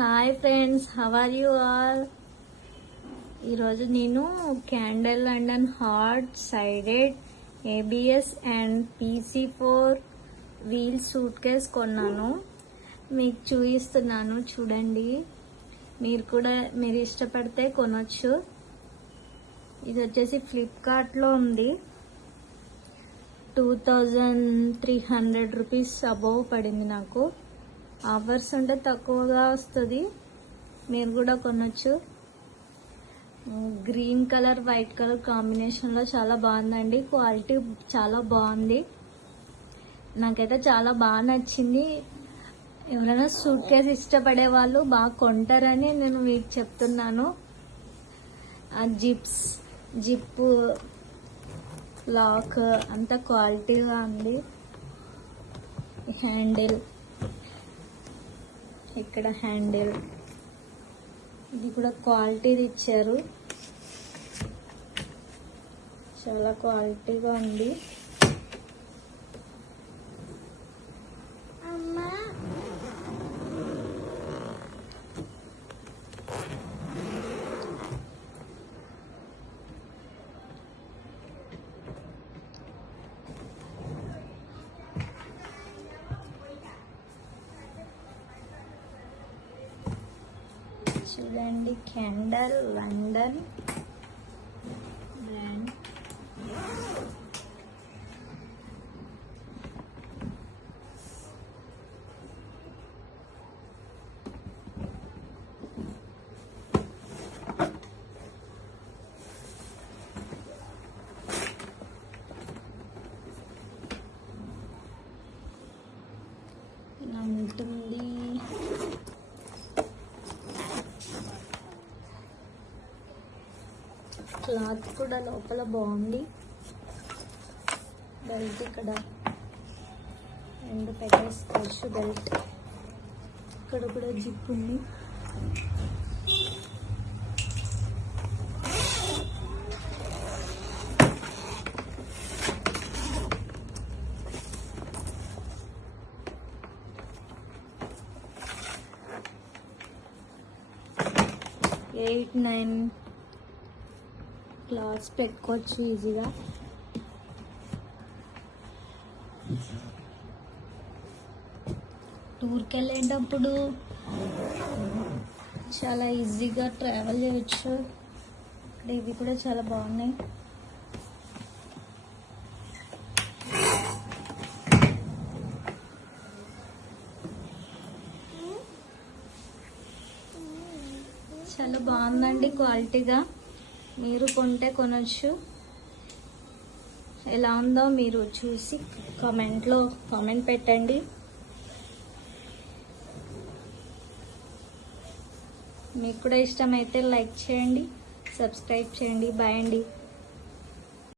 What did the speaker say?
Hi friends, how are you all? ఈరోజు నేను candle London hard sided ABS and PC4 wheel suitcase కొన్నాను. మీకు చూపిస్తున్నాను, చూడండి. మీరు ఇష్టపడితే కొనొచ్చు. ఇది వచ్చేసి ఫ్లిప్కార్ట్లో ఉంది. 2300 రూపీస్ అబోవ్ పడింది. నాకు ఆఫర్స్ ఉంటే తక్కువగా వస్తుంది, మీరు కూడా కొనొచ్చు. గ్రీన్ కలర్ వైట్ కలర్ కాంబినేషన్లో చాలా బాగుందండి. క్వాలిటీ చాలా బాగుంది, నాకైతే చాలా బాగా నచ్చింది. ఎవరైనా సూట్ కేస్ ఇష్టపడే వాళ్ళు బాగా కొంటారని నేను మీకు చెప్తున్నాను. జిప్ లాక్ అంతా క్వాలిటీగా ఉంది. హ్యాండిల్, ఇక్కడ హ్యాండిల్ ఇది కూడా క్వాలిటీది ఇచ్చారు, చాలా క్వాలిటీగా ఉంది. చూడండి, క్యాండల్ లండన్ బ్రాండ్. ఇలా ఉంటుంది. క్లాత్ కూడా లోపల బాగుంది. బెల్ట్ ఇక్కడ రెండు పెట్టేసుకోవచ్చు. బెల్ట్ ఇక్కడ కూడా జిప్ ఉంది. ఎయిట్ 9 క్లాత్స్ పెట్టుకోవచ్చు ఈజీగా. టూర్కి వెళ్ళేటప్పుడు చాలా ఈజీగా ట్రావెల్ చేయవచ్చు. ఇక్కడ ఇవి కూడా చాలా బాగున్నాయి. చాలా బాగుందండి క్వాలిటీగా. మీరు కొంటే కొనొచ్చు. ఎలా ఉందో మీరు చూసి కామెంట్ పెట్టండి. మీకు కూడా ఇష్టమైతే లైక్ చేయండి, సబ్స్క్రైబ్ చేయండి. బాయ్ అండి.